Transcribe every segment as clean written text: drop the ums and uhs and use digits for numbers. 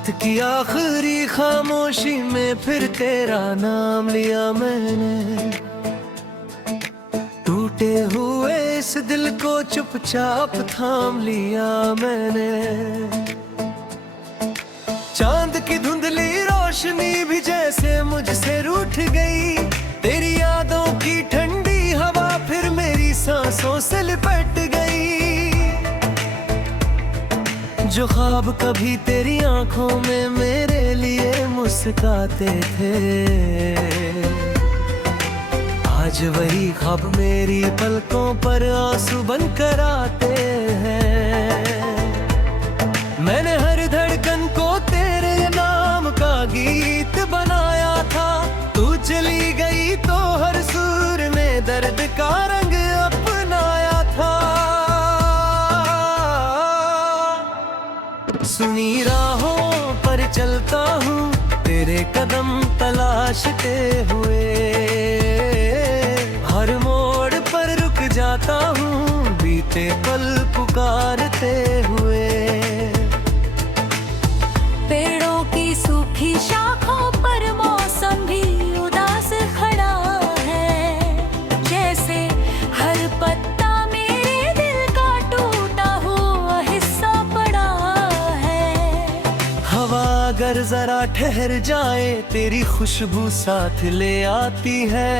वक्त की आखिरी खामोशी में फिर तेरा नाम लिया मैंने। टूटे हुए इस दिल को चुपचाप थाम लिया मैंने। चांद की धुंधली रोशनी भी जैसे मुझसे रूठ गई। तेरी यादों की ठंडी हवा फिर मेरी सांसों से लिपट गई। जो ख्वाब कभी तेरी आंखों में मेरे लिए मुस्कुराते थे, आज वही ख्वाब मेरी पलकों पर आंसू बनकर आते हैं। मैंने हर धड़कन को तेरे नाम का गीत बनाया था। तू चली गई तो हर सुर ने दर्द का रंग अपनाया था। सुनी राहों पर चलता हूँ तेरे कदम तलाशते हुए। हर मोड़ पर रुक जाता हूँ बीते पल पुकारते हुए। पेड़ों की सूखी शाखों पर मौसम भी उदास खड़ा है। जैसे हर पत्ता मेरे दिल का टूटा हुआ हिस्सा पड़ा है। हवा अगर जरा ठहर जाए तेरी खुशबू साथ ले आती है।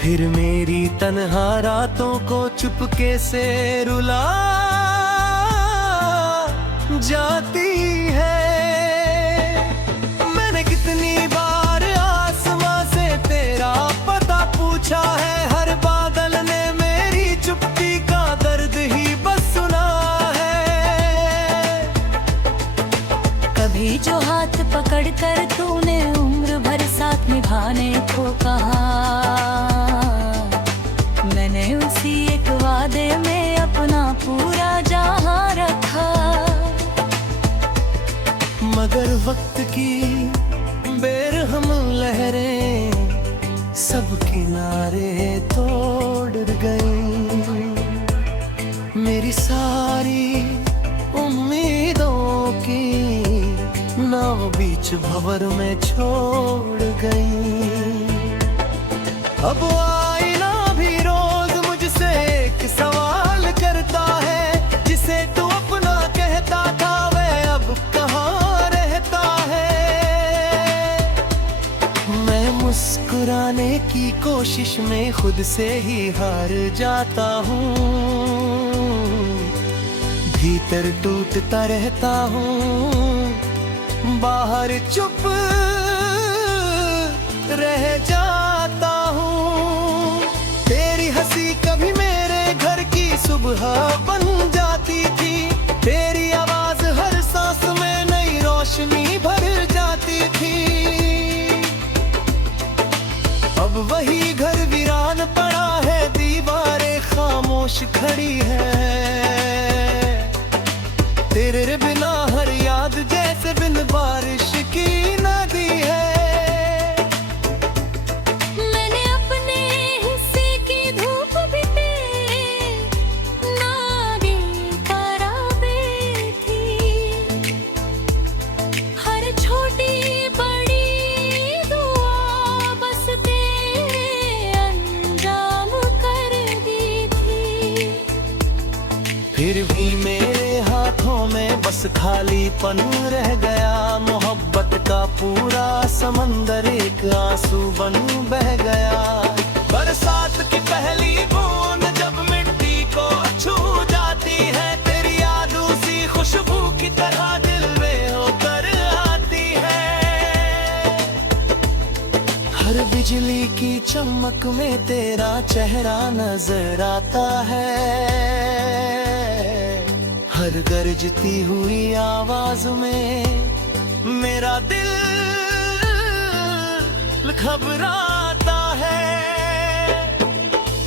फिर मेरी तन्हा रातों को चुपके से रुला जाती है। मैंने कितनी बार आसमां से तेरा पता पूछा है। हर बादल ने मेरी चुप्पी का दर्द ही बस सुना है। कभी जो हाथ पकड़ कर तूने उम्र भर साथ निभाने को कहा, मैंने उसी एक वादे में अपना पूरा जहां रखा। मगर वक्त की बेरहम लहरें सब किनारे तोड़ गईं। मेरी सारी उम्मीदों की नाव बीच भंवर में छोड़ गई। अब आईना भी रोज मुझसे एक सवाल करता है। जिसे तू अपना कहता था वह अब कहाँ रहता है। मैं मुस्कुराने की कोशिश में खुद से ही हार जाता हूँ। भीतर टूटता रहता हूँ, बाहर चुप रह जाता हूँ। तेरी हंसी कभी मेरे घर की सुबह बन जाती थी। तेरी आवाज हर सांस में नई रोशनी भर जाती थी। अब वही घर वीरान पड़ा है, दीवारें खामोश खड़ी है। तेरे बिना हर याद जैसे बिन बारिश की नदी है। मैंने अपने हिस्से की धूप भी तेरे नागे करावे थी। हर छोटी बड़ी दुआ बस तेरे अंजाम कर दी थी। फिर भी मेरे हाथों में बस खालीपन रह गया। मोहब्बत का पूरा समंदर एक आंसू बन बह गया। बरसात की पहली बूंद जब मिट्टी को छू जाती है, तेरी याद उसी खुशबू की तरह दिल में होकर आती है। हर बिजली की चमक में तेरा चेहरा नजर आता है। हर गरजती हुई आवाज में मेरा दिल घबराता है।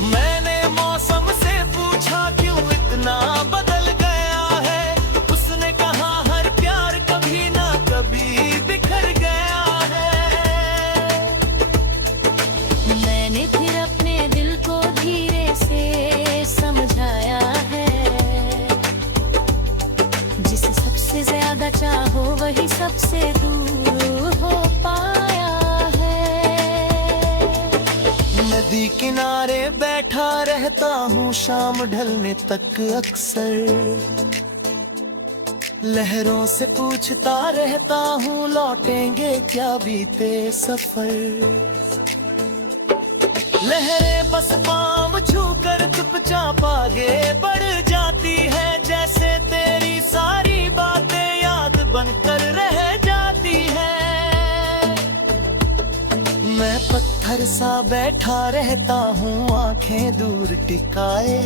मैंने मौसम से पूछा क्यों इतना बदल गया है। उसने कहा हर प्यार कभी ना कभी बिखर गया है। मैंने फिर अपने दिल को धीरे से समझाया है। जिसे सबसे ज्यादा किनारे बैठा रहता हूँ शाम ढलने तक अक्सर, लहरों से पूछता रहता हूँ लौटेंगे क्या बीते सफर। लहरें बस पाँव छूकर चुपचाप आगे बढ़ जाती है, जैसे तेरी सारी बातें याद बनकर रह जाती है। मैं पत्थर सा बैठा रहता हूँ आंखें दूर टिकाए,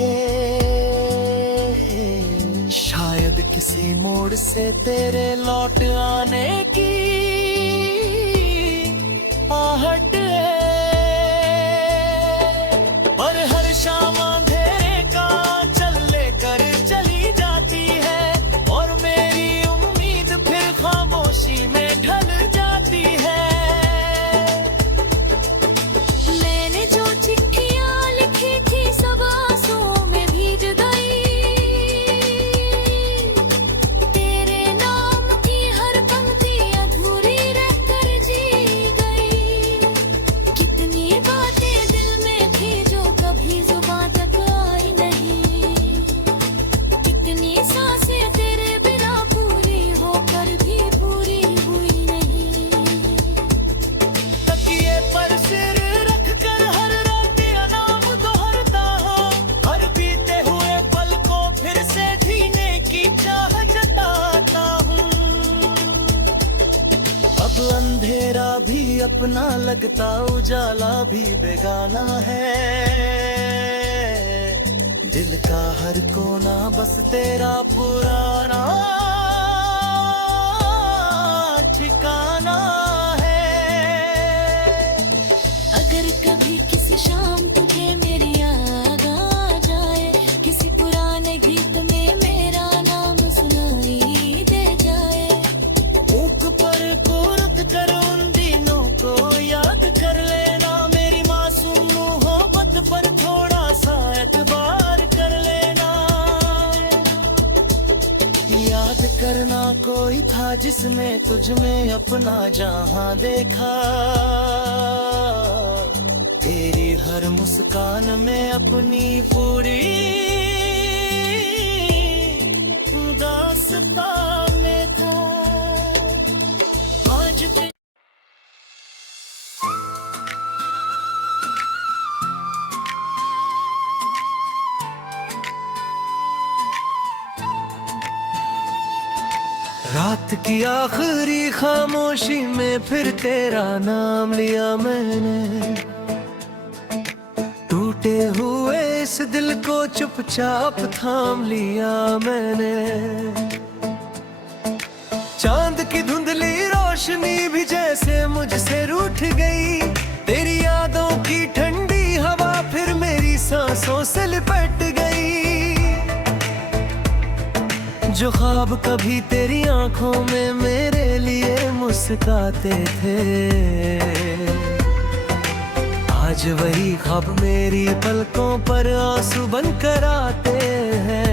शायद किसी मोड़ से तेरे लौट आने की आहट है। और हर शाम अंधेरे का चल लेकर चली जाती है, और मेरी उम्मीद फिर खामोशी में ढल जाती है। मैंने जो चिट्ठियां लिखी थी सब आंसुओं में भीग गई, तेरे नाम की हर पंक्ति अधूरी रहकर जी गई। कितनी बातें दिल में थी जो कभी जुबां तक आई नहीं, कितनी सांसें तेरे बिना पूरी होकर भी पूरी हुई नहीं। तकिए पर सिर रख कर हर रात ये नाम दोहरता हूँ, हर बीते हुए पल को फिर से जीने की चाह जताता हूँ। अब अंधेरा भी अपना लगता, उजाला भी बेगाना है। दिल का हर कोना बस तेरा पुराना ठिकाना है। अगर कभी किसी शाम तुझे मेरी याद आ जाए, किसी पुराने गीत में मेरा नाम सुनाई दे जाए, ऊक पर कुर्त कर उन दिनों को याद कर लेना, मेरी मासूम मोहब्बत पर थोड़ा सा एतबार कर लेना। याद करना कोई था जिसने तुझ में अपना जहां देखा, तेरी हर मुस्कान में अपनी पूरी दास्तां में था। आज रात की आखिरी खामोशी में फिर तेरा नाम लिया मैंने, टूटे हुए इस दिल को चुपचाप थाम लिया मैंने। चांद की धुंधली रोशनी भी जैसे मुझसे रूठ गई, तेरी यादों की ठंडी हवा फिर मेरी सांसों से लिपट गई। जो ख्वाब कभी तेरी आंखों में मेरे लिए मुस्कुराते थे, आज वही ख्वाब मेरी पलकों पर आंसू बनकर आते हैं।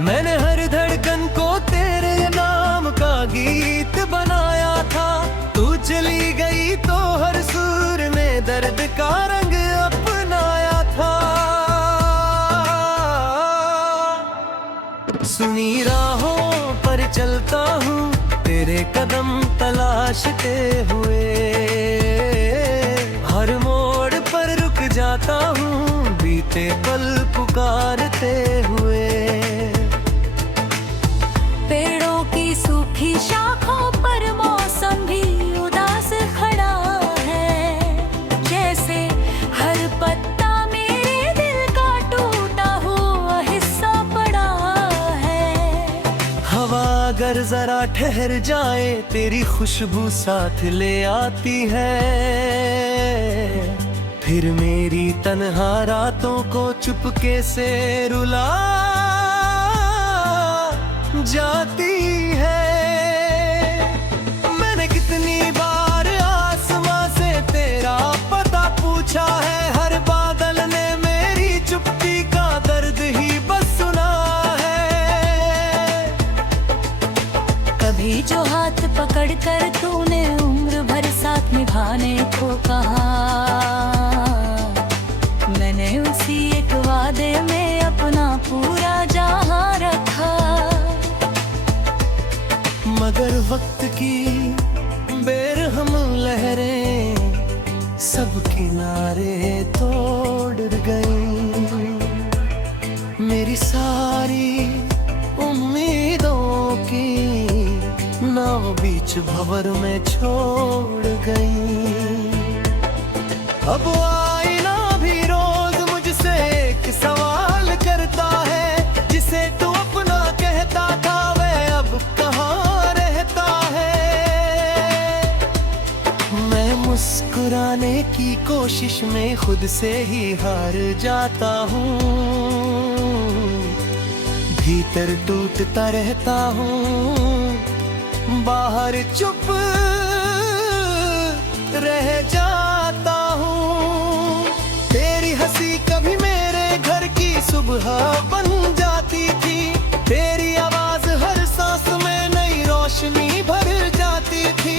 मैंने हर धड़कन को तेरे नाम का गीत बनाया था, तू चली गई तो हर सुर ने दर्द का रंग अपनाया था। सुनी राहों पर चलता हूँ तेरे कदम तलाशते हुए, हर मोड़ पर रुक जाता हूँ बीते पल पुकारते हुए। पेड़ों की सूखी शाखों पर मौसम भी उदास खड़ा है, जैसे हर पत्ता मेरे दिल का टूटा हुआ हिस्सा पड़ा है। हवा अगर जरा ठहर जाए तेरी खुशबू साथ ले आती है, फिर मेरी तन्हा रातों को चुपके से रुला जाती है। मैंने कितनी बार आसमां से तेरा पता पूछा है, हर बादल ने मेरी चुप्पी का दर्द ही बस सुना है। कभी जो हाथ पकड़ कर तूने उम्र भर साथ निभाने को कहा। मैंने उसी एक वादे में अपना पूरा जहां रखा। मगर वक्त की बेरहम लहरें सब किनारे तोड़ गई। मेरी सारी उम्मीदों की नाव बीच भंवर में छोड़ गई। अब आईना भी रोज मुझसे एक सवाल करता है, जिसे तू अपना कहता था वह अब कहाँ रहता है। मैं मुस्कुराने की कोशिश में खुद से ही हार जाता हूँ। भीतर टूटता रहता हूँ, बाहर चुप रह जाता हूँ। तेरी हंसी कभी मेरे घर की सुबह बन जाती थी। तेरी आवाज हर सांस में नई रोशनी भर जाती थी।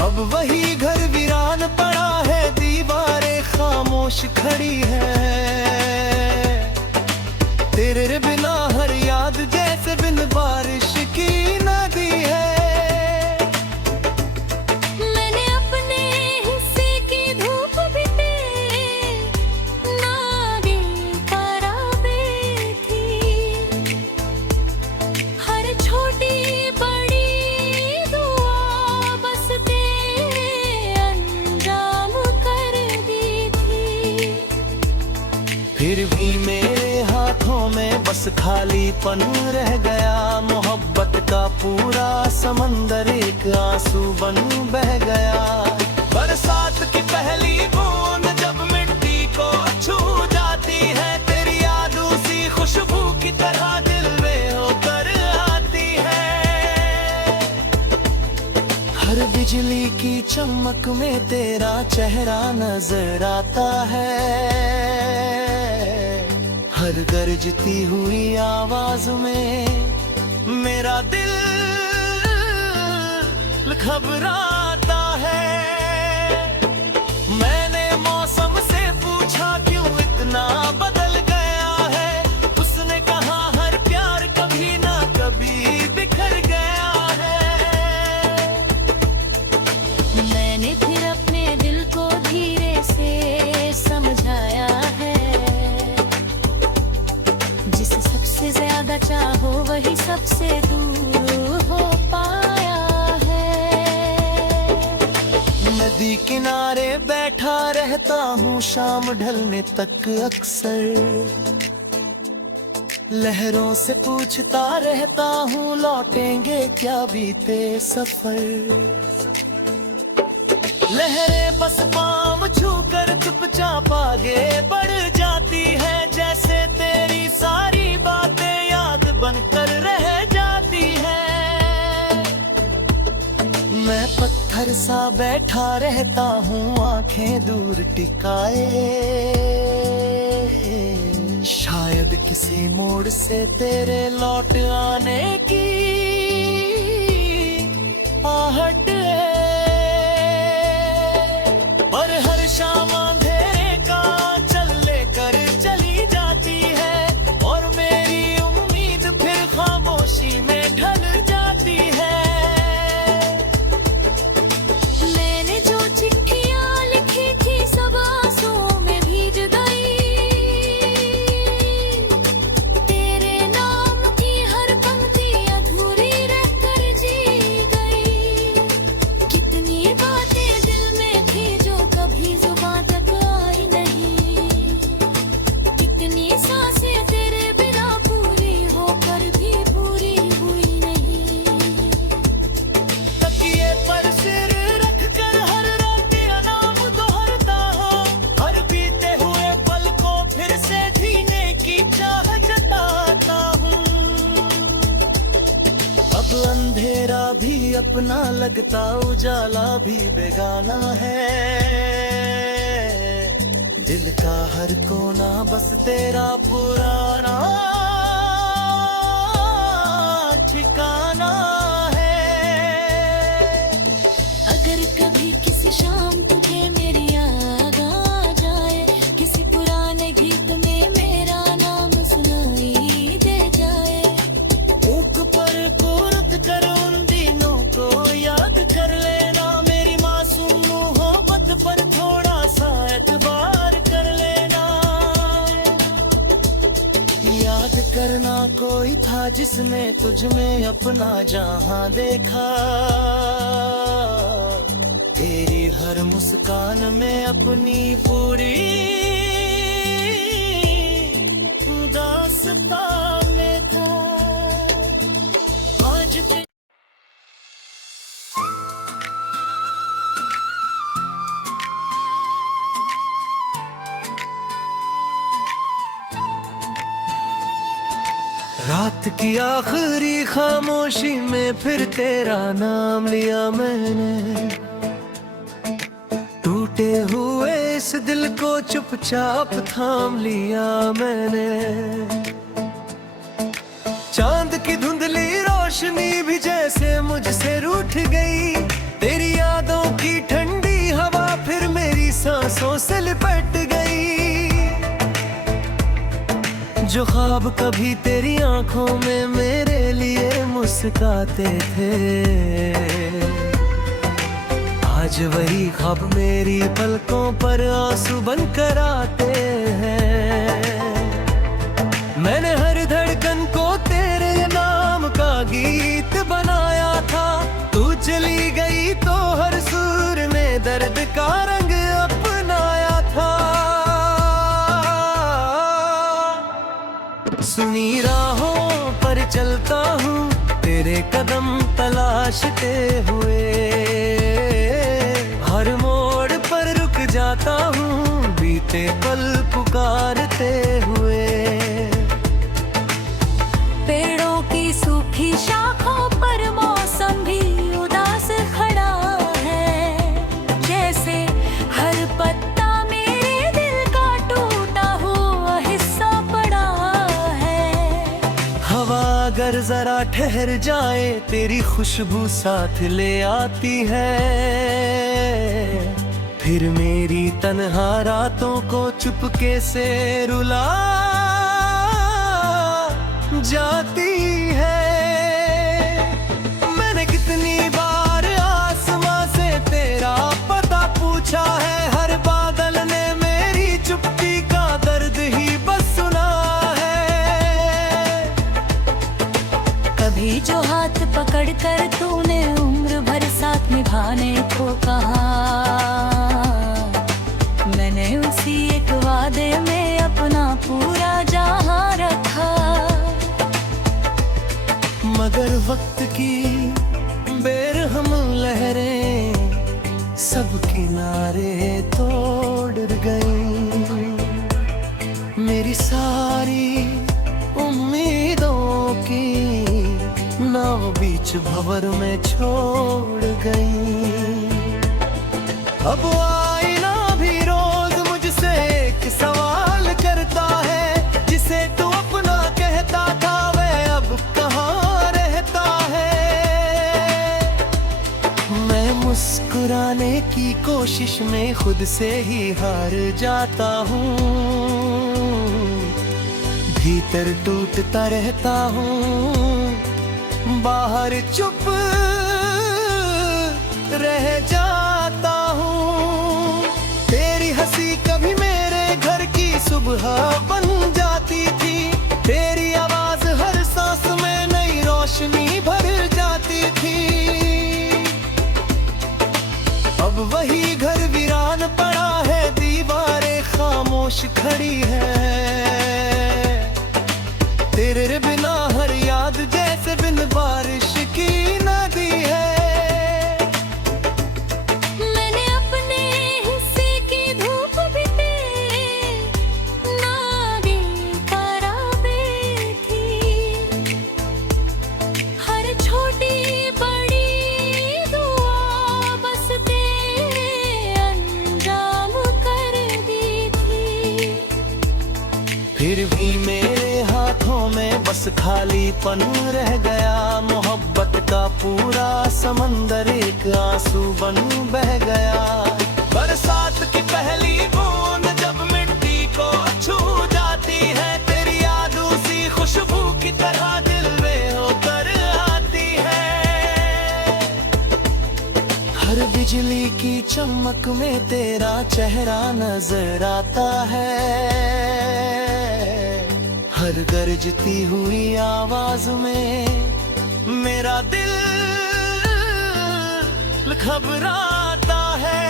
अब वही घर वीरान पड़ा है, दीवारें खामोश खड़ी है। तेरे बिना हर याद जैसे बिन बारिश की नदी है। मैंने अपने हिस्से की धूप भी तेरे नागे पर आवे थी। हर छोटी बड़ी दुआ बस तेरे अंजाम कर दी थी। फिर भी मेरे हाथों में बस खालीपन रह गया। मोहब्बत का पूरा समंदर एक आंसू बन बह गया। बरसात की पहली बूंद जब मिट्टी को छू जाती है, तेरी याद उसी खुशबू की तरह दिल में होकर आती है। हर बिजली की चमक में तेरा चेहरा नजर आता है। हर गरजती हुई आवाज में मेरा दिल घबराता है। मैंने मौसम से पूछा क्यों इतना बदल गया है। उसने कहा हर प्यार कभी ना कभी बिखर गया है। मैंने फिर अपने दिल को धीरे से समझाया है। जिसे सबसे ज्यादा चाहो वही सबसे दूर हो पाया है। नदी किनारे बैठा रहता हूँ शाम ढलने तक अक्सर। लहरों से पूछता रहता हूँ लौटेंगे क्या बीते सफर। लहरें बस पाँव छूकर चुपचाप आगे बढ़ जाती है। जैसे तेरी सारी बातें याद बनकर रह जाती है। मैं पत्थर सा बैठा रहता हूँ आंखें दूर टिकाए। शायद किसी मोड़ से तेरे लौट आने की आहट है। और हर शाम अंधेरे का चल लेकर चली जाती है। और मेरी उम्मीद फिर खामोशी में ढल जाती है। मैंने जो चिट्ठियां लिखी थी सब आंसुओं में भीग गई। तेरे नाम की हर पंक्ति अधूरी रहकर जी गई। कितनी बातें दिल में थी जो कभी जुबान तक आई नहीं। कितनी सांसें तेरे बिना पूरी होकर भी पूरी हुई नहीं। तकिए पर सिर रखकर हर रात तेरा नाम दोहराता हूँ। हर बीते हुए पल को फिर से जीने की चाह जताता हूँ। अब अंधेरा भी अपना लगता उजाला भी बेगाना है। दिल का हर कोना बस तेरा पुराना ठिकाना है। कर उन दिनों को याद कर लेना, मेरी मासूम मोहब्बत पर थोड़ा सा एतबार कर लेना। याद करना कोई था जिसने तुझ में अपना जहां देखा, तेरी हर मुस्कान में अपनी पूरी दास्तां में था। आज रात की आखिरी खामोशी में फिर तेरा नाम लिया मैंने, टूटे हुए इस दिल को चुपचाप थाम लिया मैंने। चांद की धुंधली रोशनी भी जैसे मुझसे रूठ गई, तेरी यादों की ठंडी हवा फिर मेरी सांसों से लिपट गई। जो ख्वाब कभी तेरी आंखों में मेरे लिए मुस्कुराते थे, आज वही ख्वाब मेरी पलकों पर आंसू बनकर आते हैं। मैंने हर धड़कन को तेरे नाम का गीत बनाया था, तू चली गई तो हर सुर ने दर्द का रंग अपनाया था। सुनी राहों पर चलता हूँ तेरे कदम तलाशते हुए, हर मोड़ पर रुक जाता हूँ बीते पल पुकारते हुए। पेड़ों की सूखी शाखों पर मौसम भी उदास खड़ा है, जैसे हर पत्ता मेरे दिल का टूटा हुआ हिस्सा पड़ा है। हवा अगर जरा ठहर जाए तेरी खुशबू साथ ले आती है, फिर मेरी तन्हा रातों को चुपके से रुला जाती है। मैंने कितनी बार आसमां से तेरा पता पूछा है, हर बादल ने मेरी चुप्पी का दर्द ही बस सुना है। कभी जो हाथ पकड़ कर तूने उम्र भर साथ निभाने को कहा, मैंने उसी एक वादे में अपना पूरा जहां रखा। मगर वक्त की बेरहम लहरें सब किनारे तोड़ गईं, मेरी सारी उम्मीदों की नाव बीच भंवर में छोड़ गई। अब आईना भी रोज मुझसे एक सवाल करता है, जिसे तू अपना कहता था वह अब कहाँ रहता है। मैं मुस्कुराने की कोशिश में खुद से ही हार जाता हूँ, भीतर टूटता रहता हूँ, बाहर चुप रह जाता हूँ। तेरी हंसी कभी मेरे घर की सुबह बन जाती थी, तेरी आवाज हर सांस में नई रोशनी भर जाती थी। अब वही घर वीरान पड़ा है, दीवारें खामोश खड़ी है, तेरे बिना हर याद जैसे बिन बारिश की नदी है। मैंने अपने हिस्से की धूप भी तेरे नागे करावे थी, हर छोटी बड़ी दुआ बस तेरे अंजाम कर दी थी। फिर भी मेरे हाथों में बस खालीपन रह गया, मोहब्बत का पूरा समंदर एक आंसू बन बह गया। बरसात की पहली बूंद जब मिट्टी को छू जाती है, तेरी याद उसी खुशबू की तरह दिल में होकर आती है। बिजली की चमक में तेरा चेहरा नजर आता है, हर गरजती हुई आवाज में मेरा दिल घबराता है।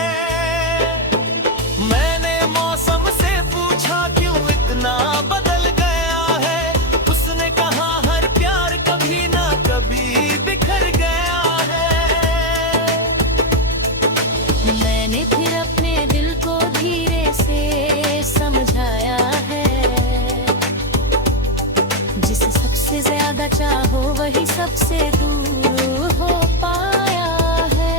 मैंने मौसम से पूछा क्यों इतना बदल गया है, उसने कहा हर प्यार कभी ना कभी बिखर गया है। मैंने फिर अपने दिल को धीरे से समझाया है, जिसे सबसे ज्यादा चाहो वही सबसे दूर हो पाया है।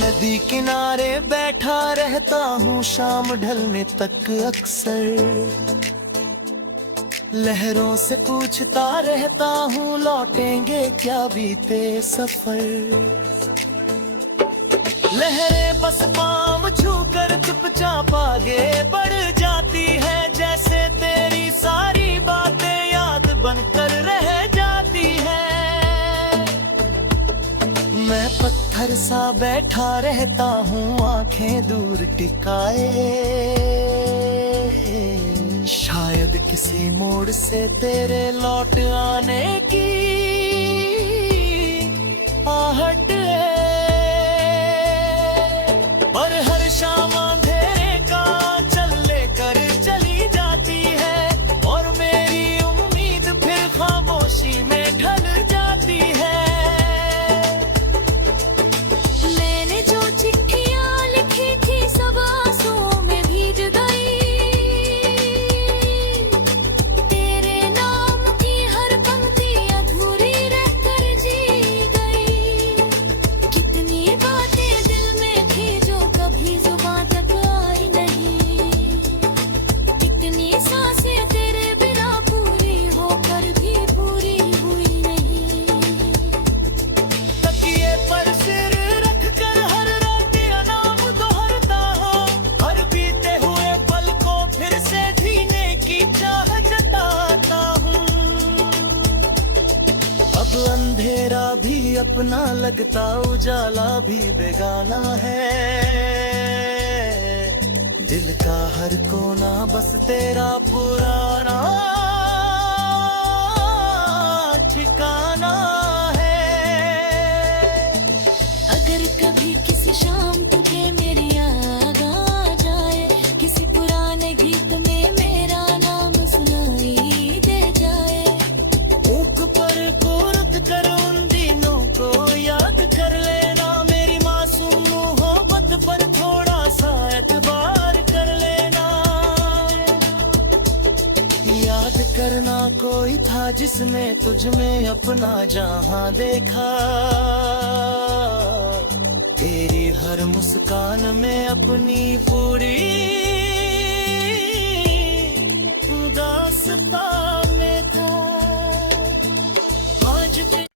नदी किनारे बैठा रहता हूँ शाम ढलने तक अक्सर, लहरों से पूछता रहता हूँ लौटेंगे क्या बीते सफर। लहरें बस पाँव छूकर चुपचाप आगे बढ़ जाती है, जैसे तेरी सारी बातें याद बनकर रह जाती है। मैं पत्थर सा बैठा रहता हूँ आंखें दूर टिकाए, शायद किसी मोड़ से तेरे लौट आने की आहट है। और हर शाम अंधेरे का चल लेकर चली जाती है, और मेरी उम्मीद फिर खामोशी में ढल जाती है। मैंने जो चिट्ठियां लिखी थी सब आंसुओं में भीग गई, तेरे नाम की हर पंक्ति अधूरी रहकर जी गई। कितनी बातें दिल में थी जो कभी जुबान तक आई नहीं, कितनी सांसें तेरे बिना पूरी होकर भी पूरी हुई नहीं। तकिए पर सिर रखकर हर रात ये नाम दोहराता हूँ, हर बीते हुए पल को फिर से जीने की चाह जताता हूँ। अब अंधेरा भी अपना लगता उजाला भी बेगाना है, दिल का हर कोना बस तेरा पुराना ठिकाना है। अगर कभी किसी शाम तुझे मेरी याद आ जाए, किसी पुराने गीत में मेरा नाम सुनाई दे जाए, ऊक पर कोरत कर उन दिनों को याद कर लेना, मेरी मासूम मोहब्बत पर थोड़ा सा एतबार कर लेना। याद करना कोई था जिसने तुझ में अपना जहां देखा, तेरी हर मुस्कान में अपनी पूरी दास्तां में था। आज ते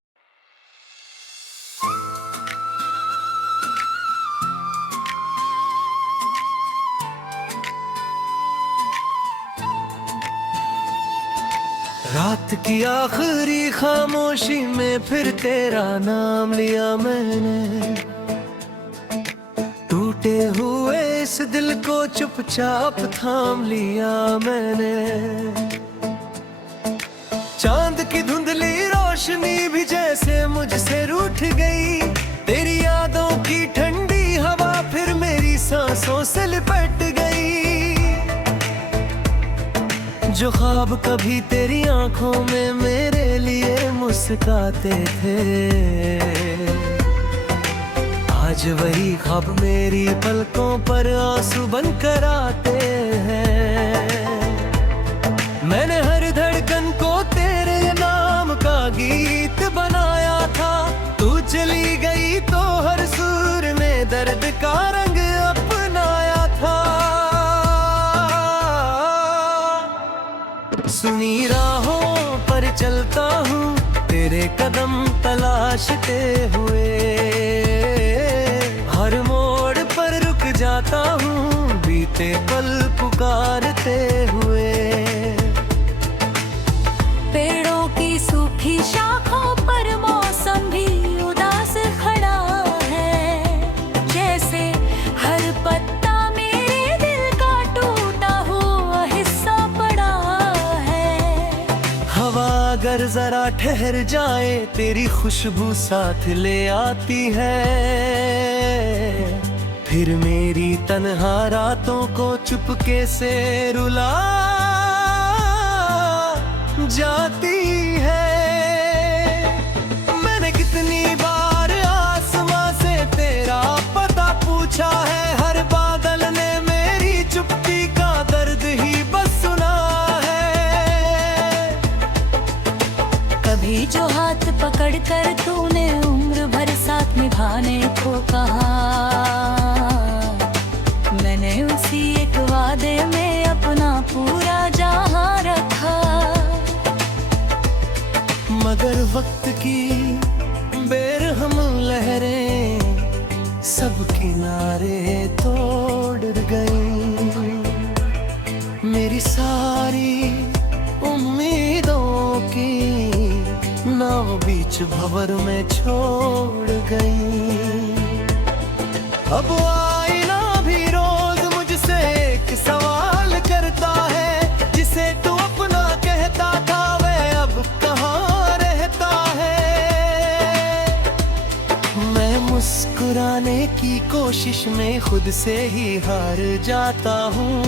रात की आखिरी खामोशी में फिर तेरा नाम लिया मैंने, टूटे हुए इस दिल को चुपचाप थाम लिया मैंने। चांद की धुंधली रोशनी भी जैसे मुझसे रूठ गई, तेरी यादों की ठंडी हवा फिर मेरी सांसों से लिपट गई। जो ख्वाब कभी तेरी आंखों में मेरे लिए मुस्कुराते थे, आज वही ख्वाब मेरी पलकों पर आंसू बनकर आते हैं। मैंने हर धड़कन को तेरे नाम का गीत बनाया था, तू चली गई तो हर सुर में दर्द का रंग अपनाया था। सुनी राहों पर चलता हूँ तेरे कदम तलाशते हुए, हर मोड़ पर रुक जाता हूँ बीते पल पुकारते हुए। पेड़ों की सूखी शाखों पर मौसम भी उदास खड़ा ठहर जाए तेरी खुशबू साथ ले आती है। फिर मेरी तन्हा रातों को चुपके से रुला जाती है। मैंने कितनी बार आसमां से तेरा पता पूछा है, हर बादल ने मेरी चुप्पी का दर्द ही बस सुना है। कभी जो हाथ पकड़ कर तूने उम्र भर साथ निभाने को कहा, मैंने उसी एक वादे में अपना पूरा जहां रखा। मगर वक्त की बेरहम लहरें सब किनारे तोड़ गईं। मेरी सारी उम्मीदों की नाव बीच भंवर में छोड़ गई। अब आईना भी रोज मुझसे एक सवाल करता है, जिसे तू अपना कहता था वह अब कहाँ रहता है। मैं मुस्कुराने की कोशिश में खुद से ही हार जाता हूँ,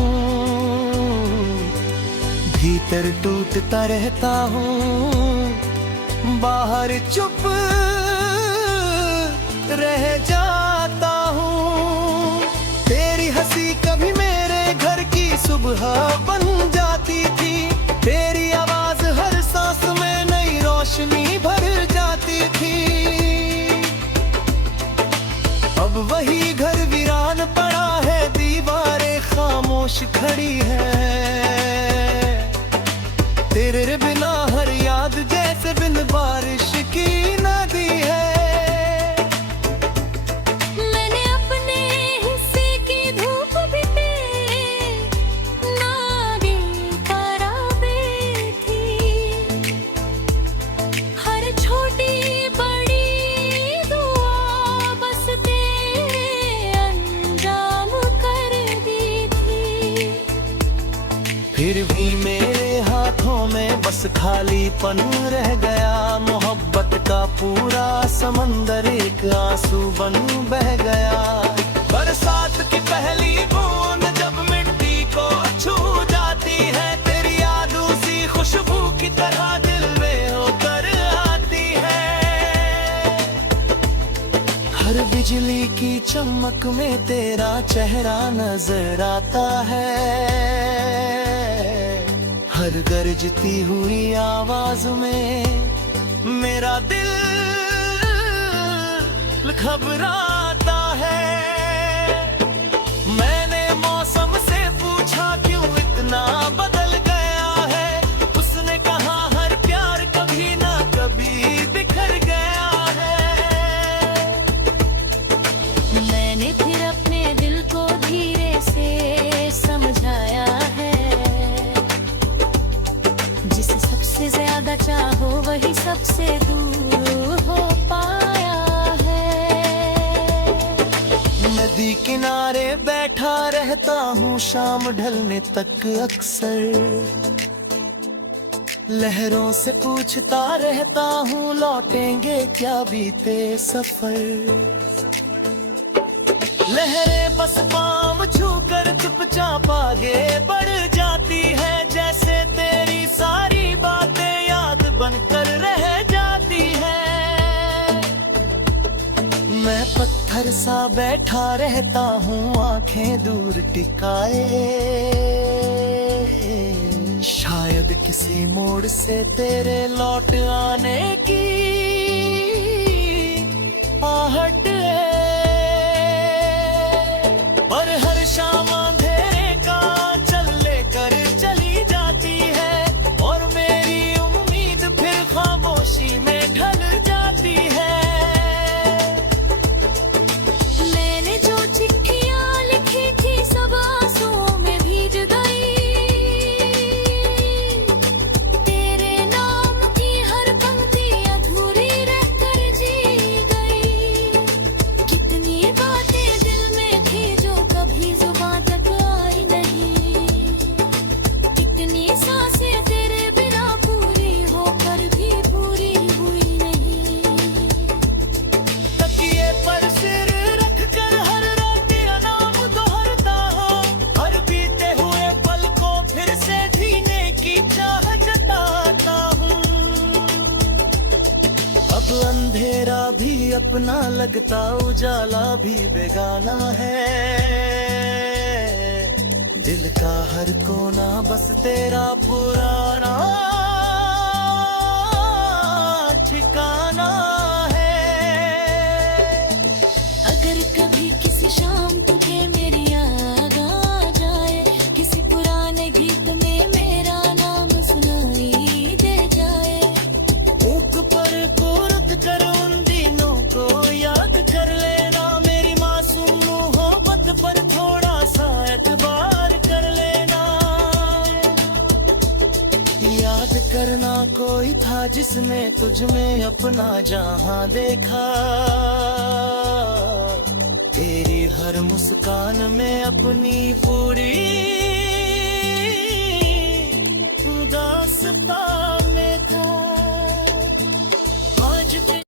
भीतर टूटता रहता हूँ, बाहर चुप रह जाता हूँ। तेरी हंसी कभी मेरे घर की सुबह बन जाती थी, तेरी आवाज हर सांस में नई रोशनी भर जाती थी। अब वही घर वीरान पड़ा है, दीवारें खामोश खड़ी है। तेरे बिना हर याद जैसे बिन बारिश की नदी है। मैंने अपने हिस्से की धूप भी पे नागे करावे थी। हर छोटी बड़ी दुआ बस तेरे अंजाम कर दी थी। फिर भी मेरे हाथों में बस खालीपन रह गया। मोहब्बत का पूरा समंदर एक आंसू बन बह गया। बरसात की पहली बूंद जब मिट्टी को छू जाती है, तेरी याद उसी खुशबू की तरह दिल में होकर आती है। हर बिजली की चमक में तेरा चेहरा नजर आता है। हर गरजती हुई आवाज में मेरा दिल घबराता है। मैंने मौसम से पूछा क्यों इतना बदल गया है, उसने कहा हर प्यार कभी ना कभी बिखर गया है। मैंने फिर अपने दिल को धीरे से समझाया है, जिसे सबसे ज्यादा चाहो वही सबसे दूर हो पाया है। नदी किनारे बैठा रहता हूँ शाम ढलने तक अक्सर। लहरों से पूछता रहता हूँ लौटेंगे क्या बीते सफर। लहरें बस पाँव छूकर चुपचाप आगे बढ़ जाती है, जैसे तेरी सारी बातें याद बनकर रह जाती है। मैं पत्थर सा बैठा रहता हूँ आंखें दूर टिकाए। शायद किसी मोड़ से तेरे लौट आने की आहट है। और हर शाम अंधेरे का चल लेकर चली जाती है, और मेरी उम्मीद फिर खामोशी में ढल जाती है। मैंने जो चिट्ठियां लिखी थी सब आंसुओं में भीग गई। तेरे नाम की हर पंक्ति अधूरी अंधेरा भी अपना लगता, उजाला भी बेगाना है। दिल का हर कोना बस तेरा पुराना ठिकाना है। अगर कभी किसी शाम तुझे मेरी याद आ जाए, किसी पुराने गीत में मेरा नाम सुनाई दे जाए, ऊक पर कुर्त कर उन दिनों को याद कर लेना। मेरी मासूम मोहब्बत पर थोड़ा सा एतबार कर लेना। याद करना कोई था जिसने तुझ में अपना जहां देखा। तेरी हर मुस्कान में अपनी पूरी दास्तां